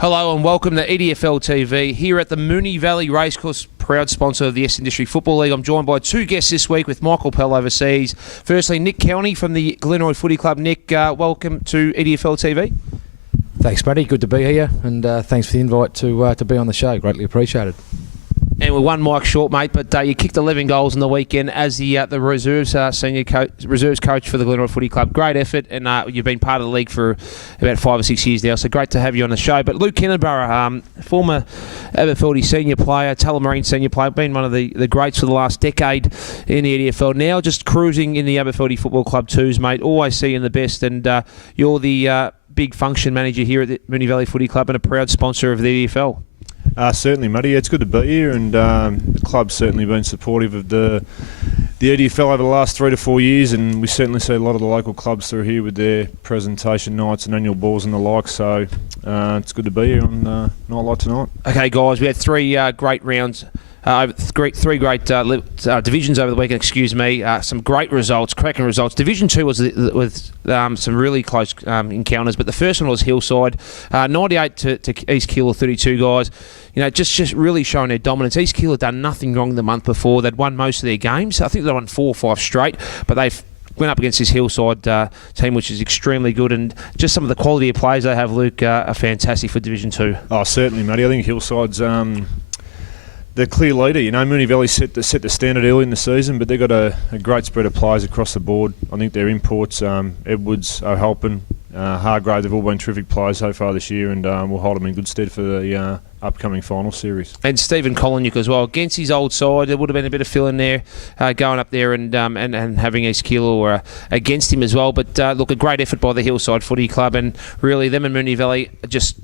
Hello and welcome to EDFL TV here at the Moonee Valley Racecourse, proud sponsor of the S Industry Football League. I'm joined by two guests this week with Michael Pell overseas. Firstly, Nick County from the Glenroy Footy Club. Nick, welcome to EDFL TV. Thanks, buddy. Good to be here, and thanks for the invite to be on the show. Greatly appreciated. And we're one mic short, mate, but you kicked 11 goals in the weekend as the reserves reserves coach for the Glenroy Footy Club. Great effort, and you've been part of the league for about 5 or 6 years now, so great to have you on the show. But Luke Kinniburgh, former Aberfeldie senior player, Tullamarine senior player, been one of the greats for the last decade in the EDFL. Now just cruising in the Aberfeldie Football Club twos, mate. Always seeing the best, and you're the big function manager here at the Moonee Valley Footy Club and a proud sponsor of the EDFL. Certainly, Muddy. It's good to be here, and the club's certainly been supportive of the EDFL over the last 3 to 4 years, and we certainly see a lot of the local clubs through here with their presentation nights and annual balls and the like, so it's good to be here on night like tonight. Okay, guys, we had three great rounds. Three great divisions over the weekend, some great results, cracking results. Division 2 was with some really close encounters, but the first one was Hillside, 98 to East Keilor, 32 guys. You know, just really showing their dominance. East Keilor had done nothing wrong the month before. They'd won most of their games. I think they won 4 or 5 straight, but they've went up against this Hillside team, which is extremely good, and just some of the quality of players they have, Luke, are fantastic for Division 2. Oh, certainly, Matty. I think Hillside's the clear leader. You know, Moonee Valley set the standard early in the season, but they've got a great spread of players across the board. I think their imports, Edwards, O'Halpin, Hargrave, they've all been terrific players so far this year, and we'll hold them in good stead for the upcoming final series. And Stephen Kolonyuk as well, against his old side. There would have been a bit of fill in there, going up there and having East Keilor against him as well. But look, a great effort by the Hillside Footy Club, and really them and Moonee Valley just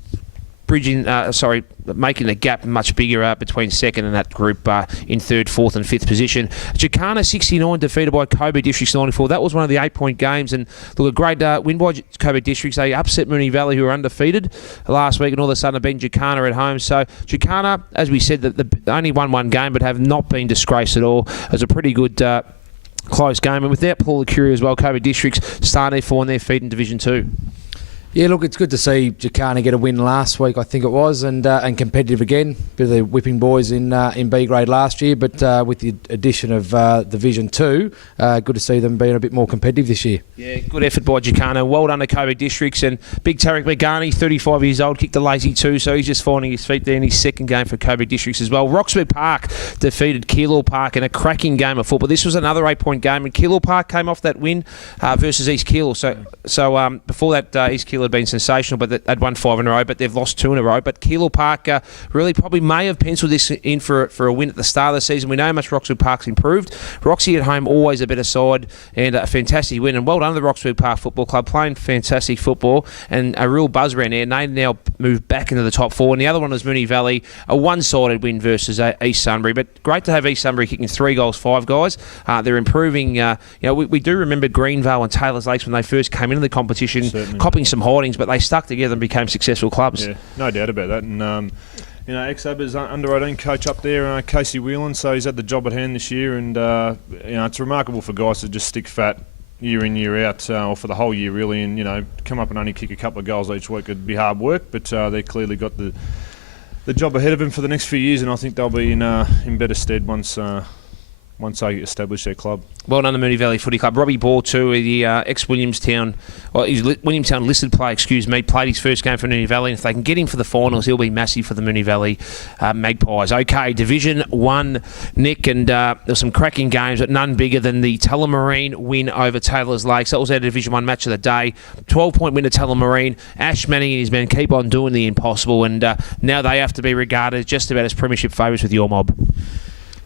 making the gap much bigger between second and that group in third, fourth and fifth position. Jacana 69 defeated by Kobe Districts 94. That was one of the 8-point games, and look, a great win by Kobe Districts. They upset Moonee Valley, who were undefeated last week, and all of a sudden have beaten Jacana at home. So Jacana, as we said, that only won one game but have not been disgraced at all. It was a pretty good close game, and without Paul Curie as well, Kobe Districts starting their on their feet in Division 2. Yeah, look, it's good to see Jacana get a win last week, I think it was, and competitive again. Bit of the whipping boys in B grade last year, but with the addition of Division 2, good to see them being a bit more competitive this year. Yeah, good effort by Jacana. Well done to Kobe Districts, and big Tarek Megani, 35 years old, kicked a lazy 2, so he's just finding his feet there in his second game for Kobe Districts as well. Roxburgh Park defeated Keilor Park in a cracking game of football. This was another 8-point game, and Keilor Park came off that win versus East Keilor. So before that, East Keilor had been sensational, but they'd won 5 in a row, but they've lost 2 in a row. But Keilor Park really probably may have penciled this in for a win at the start of the season. We know how much Roxburgh Park's improved. Roxy at home, always a better side, and a fantastic win. And well done to the Roxburgh Park Football Club, playing fantastic football and a real buzz around there. And they now move back into the top 4. And the other one was Moonee Valley, a one-sided win versus East Sunbury. But great to have East Sunbury kicking 3 goals, 5 guys. They're improving. We do remember Greenvale and Taylor's Lakes when they first came into the competition, certainly copping some hidings, but they stuck together and became successful clubs. Yeah, no doubt about that. And ex-Abers under-18 coach up there, Casey Whelan, so he's had the job at hand this year, and it's remarkable for guys to just stick fat year in, year out, or for the whole year really, and come up and only kick a couple of goals each week. It'd be hard work, but they clearly got the job ahead of them for the next few years, and I think they'll be in better stead once they establish their club. Well done, the Moonee Valley Footy Club. Robbie Ball too, the ex-Williamstown, Williamstown listed player, played his first game for Moonee Valley, and if they can get him for the finals, he'll be massive for the Moonee Valley Magpies. Okay, Division 1, Nick, and there's some cracking games, but none bigger than the Tullamarine win over Taylor's Lakes. That was our Division 1 match of the day. 12-point win to Tullamarine. Ash Manning and his men keep on doing the impossible, and now they have to be regarded just about as premiership favourites with your mob.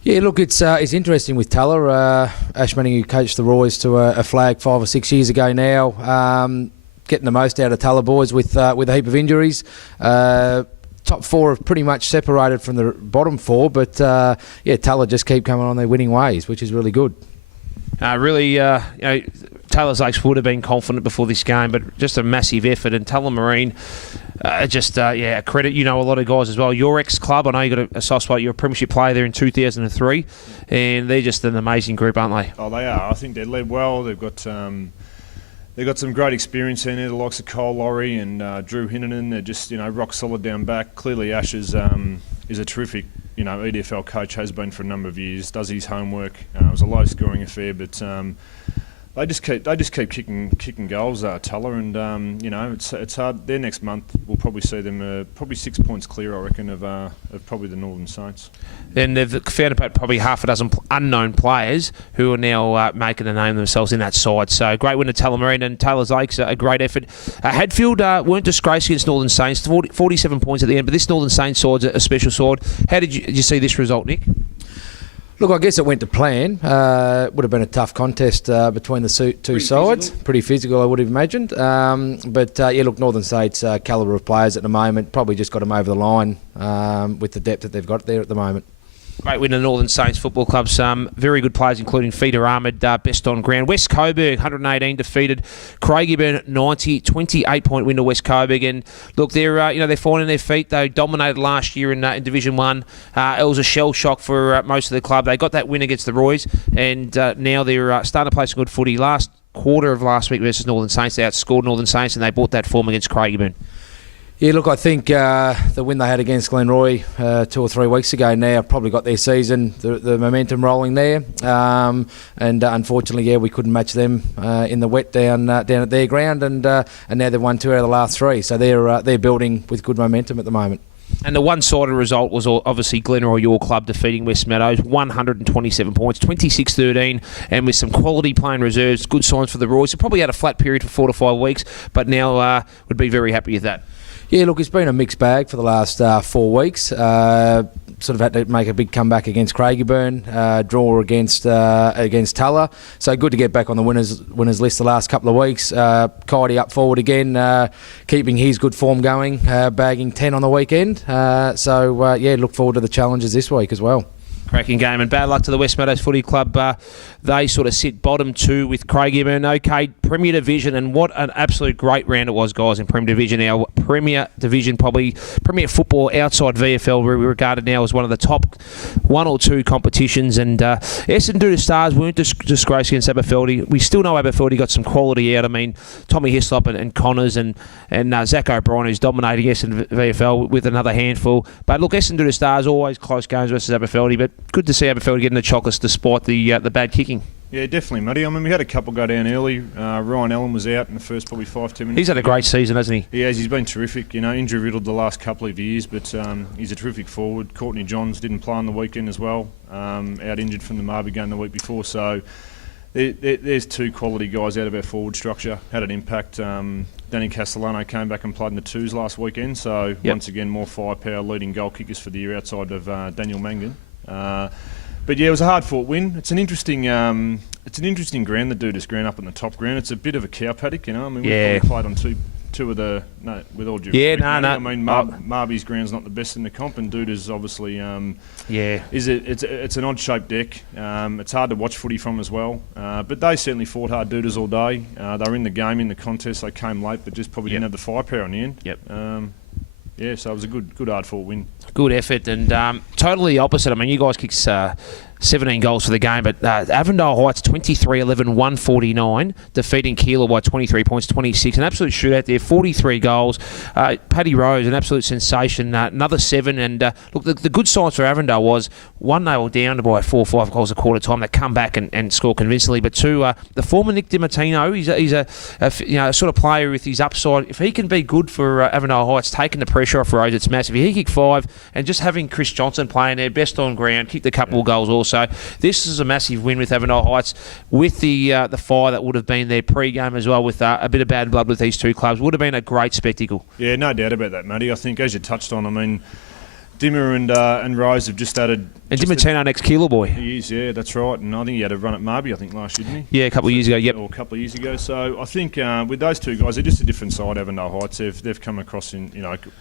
Yeah, look, it's interesting with Tulla. Ash Manning, who coached the Roys to a flag 5 or 6 years ago now, getting the most out of Tulla boys with a heap of injuries. Top 4 have pretty much separated from the bottom 4, but Tulla just keep coming on their winning ways, which is really good. Taylor's Lakes would have been confident before this game, but just a massive effort. And Tullamarine, a credit. You know a lot of guys as well. Your ex-club, I know you got a soft spot. You're a premiership player there in 2003, and they're just an amazing group, aren't they? Oh, they are. I think they're led well. They've got They've got some great experience in there, the likes of Cole Laurie and Drew Hinnanen. They're just, rock solid down back. Clearly Ash is a terrific, EDFL coach, has been for a number of years, does his homework. It was a low-scoring affair, but they just keep kicking goals, Tuller, and it's hard. Their next month we'll probably see them probably 6 points clear, I reckon, of probably the Northern Saints. Then they've found about probably half a dozen unknown players who are now making a name themselves in that side. So great win to Tullamarine, and Taylor's Lakes, a great effort. Hadfield weren't disgraced against Northern Saints, 47 points at the end, but this Northern Saints side's a special side. How did you see this result, Nick? Look, I guess it went to plan. It would have been a tough contest between the two sides. Pretty physical, I would have imagined. Look, Northern Saints, calibre of players at the moment, probably just got them over the line with the depth that they've got there at the moment. Great win to Northern Saints Football Club. Some very good players, including Feeder Ahmed, best on ground. West Coburg, 118, defeated Craigieburn, 90, 28-point win to West Coburg. And look, they're finding their feet. They dominated last year in Division 1. It was a shell shock for most of the club. They got that win against the Roys, and now they're starting to play some good footy. Last quarter of last week versus Northern Saints, they outscored Northern Saints, and they brought that form against Craigieburn. Yeah, look, I think the win they had against Glenroy 2 or 3 weeks ago now probably got their season, the momentum rolling there. Unfortunately, we couldn't match them in the wet down at their ground, and now they've won 2 out of the last 3. So they're building with good momentum at the moment. And the one-sided result was obviously Glenroy, your club, defeating West Meadows, 127 points, 26-13, and with some quality playing reserves, good signs for the Roys. They probably had a flat period for 4 to 5 weeks, but now would be very happy with that. Yeah, look, it's been a mixed bag for the last 4 weeks. Sort of had to make a big comeback against Craigieburn, draw against Tuller. So good to get back on the winners list the last couple of weeks. Coyote up forward again, keeping his good form going, bagging 10 on the weekend. Look forward to the challenges this week as well. Cracking game, and bad luck to the West Meadows Footy Club. They sort of sit bottom 2 with Craigieburn. Okay, Premier Division, and what an absolute great round it was, guys, in Premier Division. Our Premier Division, probably Premier Football outside VFL, we regarded now as one of the top 1 or 2 competitions. And Essendon Stars weren't disgraced against Aberfeldie. We still know Aberfeldie got some quality out. I mean, Tommy Hislop and Connors and Zach O'Brien, who's dominating Essendon VFL with another handful. But look, Essendon Stars, always close games versus Aberfeldie, but good to see Aberfeldie getting the chocolates despite the bad kicking. Yeah, definitely, Muddy. I mean, we had a couple go down early. Ryan Allen was out in the first probably 5-10 minutes. He's had a great season, hasn't he? He has. He's been terrific. Injury riddled the last couple of years, but he's a terrific forward. Courtney Johns didn't play on the weekend as well. Out injured from the Marby game the week before. So there's 2 quality guys out of our forward structure. Had an impact. Danny Castellano came back and played in the 2s last weekend. So once again, more firepower, leading goal kickers for the year outside of Daniel Mangan. But yeah, it was a hard-fought win. It's an interesting ground, the Dudas ground up on the top ground. It's a bit of a cow paddock, I mean, we've played on two of the with all due respect. I mean, Marby's ground's not the best in the comp, and Dudas obviously it's an odd-shaped deck. It's hard to watch footy from as well. But they certainly fought hard, Dudas, all day. They were in the game, in the contest. They came late, but just probably didn't have the firepower in the end. So it was a good hard-fought win. Good effort, and totally opposite. I mean, you guys kicked 17 goals for the game, but Avondale Heights 23-11, 149, defeating Keilor by 23 points, 26. An absolute shootout there, 43 goals. Paddy Rose, an absolute sensation, another 7. And look, the good signs for Avondale was, 1, they were down by 4 or 5 goals a quarter time. They come back and score convincingly. But 2, the former Nick DiMartino, he's a sort of player with his upside. If he can be good for Avondale Heights, taking the pressure off Rose, it's massive. If he kicked 5, and just having Chris Johnson playing there, best on ground, kicked a couple of goals also. So this is a massive win with Avondale Heights, with the fire that would have been there pre-game as well, with a bit of bad blood with these 2 clubs. Would have been a great spectacle. Yeah, no doubt about that, Matty. I think, as you touched on, I mean, Dimmer and Rose have just added... And DiMartino next Keilor boy. He is, yeah, that's right. And I think he had a run at Marby, last year, didn't he? Yeah, a couple of years ago, yep. Or a couple of years ago. So I think with those 2 guys, they're just a different side, Avondale Heights. They've come across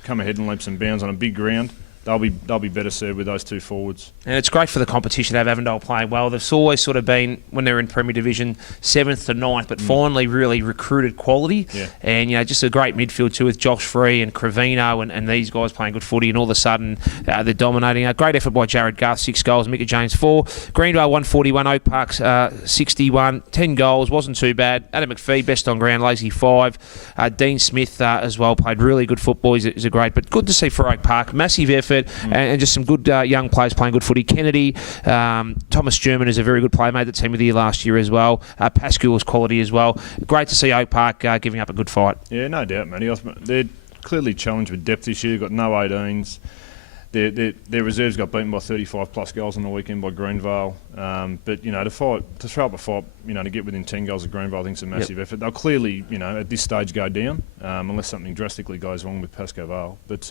come ahead in leaps and bounds on a big ground. they'll be better served with those two forwards. And it's great for the competition to have Avondale playing well. They've always sort of been, when they're in Premier Division, 7th to 9th, but finally really recruited quality. Yeah. And, just a great midfield too with Josh Free and Cravino and these guys playing good footy, and all of a sudden they're dominating. A great effort by Jared Garth, 6 goals, Micah James 4. Greenvale 141, Oak Park 61, 10 goals, wasn't too bad. Adam McPhee, best on ground, lazy 5. Dean Smith as well, played really good football. He's a great, but good to see for Oak Park. Massive effort and just some good young players playing good footy. Kennedy, Thomas German is a very good player, made the team of the year last year as well. Pascal's quality as well. Great to see Oak Park giving up a good fight. Yeah, no doubt, Matty. They're clearly challenged with depth this year. They've got no 18s. Their reserves got beaten by 35 plus goals on the weekend by Greenvale. But to throw up a fight, to get within 10 goals of Greenvale, I think is a massive effort. They'll clearly, at this stage, go down unless something drastically goes wrong with Pasco Vale. But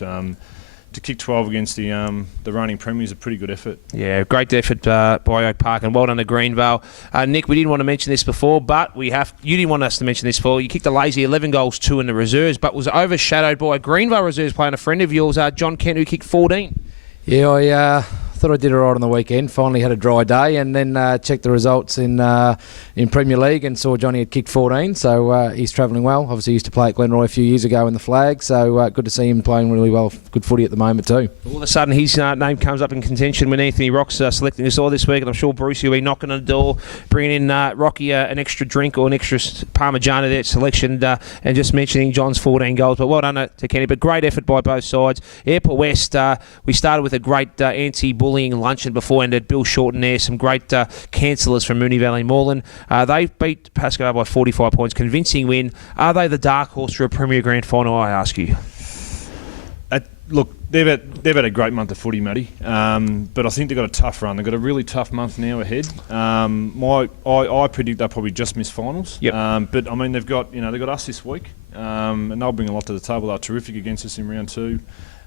to kick 12 against the reigning Premier is a pretty good effort. Yeah, great effort by Oak Park, and well done to Greenvale. Nick, we didn't want to mention this before, but you didn't want us to mention this before. You kicked a lazy 11 goals, 2 in the reserves, but was overshadowed by a Greenvale reserves player and a friend of yours, John Kent, who kicked 14. Yeah, I thought I did all right on the weekend. Finally had a dry day, and then checked the results in Premier League and saw Johnny had kicked 14. So he's travelling well. Obviously, he used to play at Glenroy a few years ago in the flag. So good to see him playing really well, good footy at the moment too. All of a sudden, his name comes up in contention when Anthony Rock's selecting us all this week, and I'm sure Brucey will be knocking on the door, bringing in Rocky an extra drink or an extra Parmigiana there at selection, and just mentioning John's 14 goals. But well done to Kenny. But great effort by both sides. Airport West, we started with a great anti-bullying luncheon beforehand at Bill Shorten there. Some great cancellers from Moonee Valley Moreland. They beat Pasco by 45 points. Convincing win. Are they the dark horse for a Premier Grand Final, I ask you? Look, they've had a great month of footy, Matty. But I think they've got a tough run. They've got a really tough month now ahead. I predict they'll probably just miss finals. Yep. But I mean, they've got us this week, and they'll bring a lot to the table. They're terrific against us in round 2.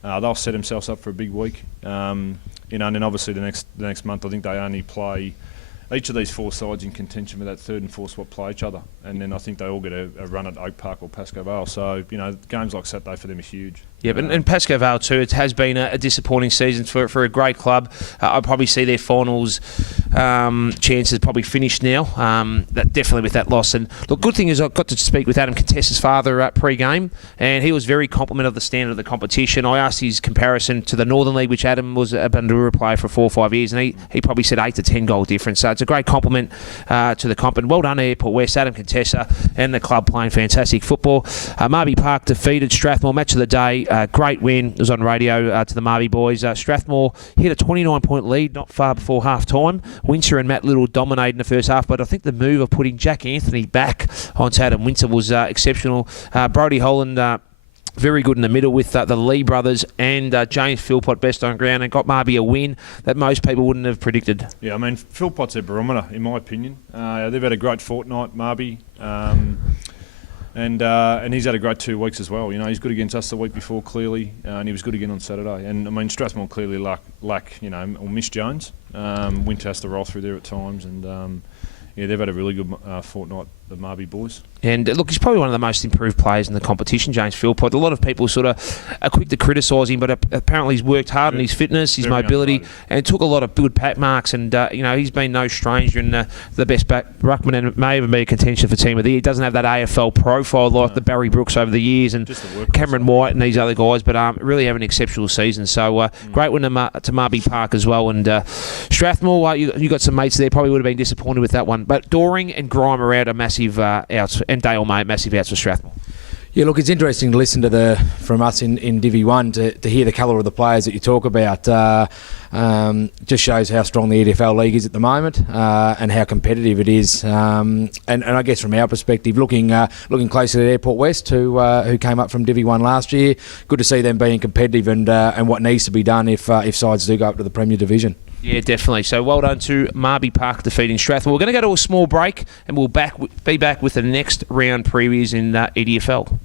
They'll set themselves up for a big week. And then obviously the next month, I think they only play each of these 4 sides in contention with that 3rd and 4th spot play each other, and then I think they all get a run at Oak Park or Pasco Vale. So games like Saturday for them are huge. Yeah, and Pasco Vale too. It has been a disappointing season for a great club. I probably see their finals chances probably finished now. That definitely with that loss. And look, good thing is I got to speak with Adam Contessa's father pre-game, and he was very complimentary of the standard of the competition. I asked his comparison to the Northern League, which Adam was a Bandura player for 4 or 5 years, and he probably said 8 to 10 goal difference. So it's a great compliment to the comp. And well done Airport West, Adam Contessa, and the club playing fantastic football. Marby Park defeated Strathmore, match of the day. Great win. It was on radio to the Marby boys. Strathmore hit a 29-point lead not far before half-time. Winter and Matt Little dominated in the first half, but I think the move of putting Jack Anthony back onto Adam Winter was exceptional. Brodie Holland very good in the middle with the Lee brothers and James Philpott best on ground, and got Marby a win that most people wouldn't have predicted. Yeah, I mean, Philpott's a barometer, in my opinion. They've had a great fortnight, Marby. And he's had a great 2 weeks as well. He's good against us the week before, clearly, and he was good again on Saturday. And I mean, Strathmore clearly lack or miss Jones. Winter has to roll through there at times, and they've had a really good fortnight, the Marby boys. And look, he's probably one of the most improved players in the competition, James Philpott. A lot of people sort of are quick to criticise him, but apparently he's worked hard on his fitness, his mobility, and took a lot of good pack marks. And he's been no stranger in the best back ruckman, and may even be a contention for team of the year. He doesn't have that AFL profile like the Barry Brooks over the years, and Cameron White and these other guys, but really have an exceptional season. So great win to Marby Park as well. And Strathmore, you got some mates there, probably would have been disappointed with that one. But Doring and Grime are out a massive outs, and Dale May massive outs for Strathmore. Yeah, look, it's interesting to listen to from us in Divi 1 to hear the colour of the players that you talk about. Just shows how strong the EDFL league is at the moment, and how competitive it is. And I guess from our perspective, looking closely at Airport West, who came up from Divi 1 last year, good to see them being competitive and what needs to be done if sides do go up to the Premier Division. Yeah, definitely. So well done to Marby Park defeating Strathmore. We're going to go to a small break, and we'll be back with the next round previews in EDFL.